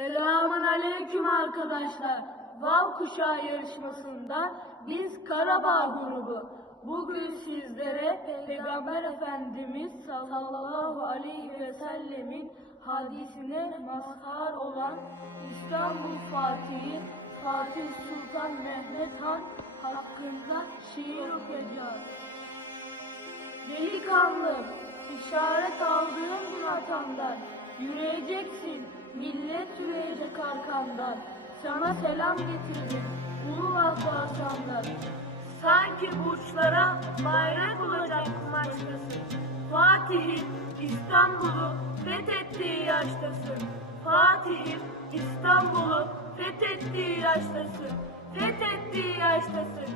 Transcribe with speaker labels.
Speaker 1: Selamun aleyküm arkadaşlar. Vav Kuşağı yarışmasında biz Karabağ grubu. Bugün sizlere Peygamber Efendimiz sallallahu aleyhi ve sellemin hadisine mazhar olan İstanbul Fatihi Fatih Sultan Mehmet Han hakkında şiir okuyacağız. Delikanlım, işaret aldığım gün atandan, yürüyeceksin, yürüyecek arkandan. Sana selam getirdim, ulu vazda Hasan'dan. Sanki burçlara bayrak olacak kumaştasın. Fatih'in İstanbul'u fethettiği yaştasın. Fatih'in İstanbul'u fethettiği yaştasın. Fethettiği yaştasın.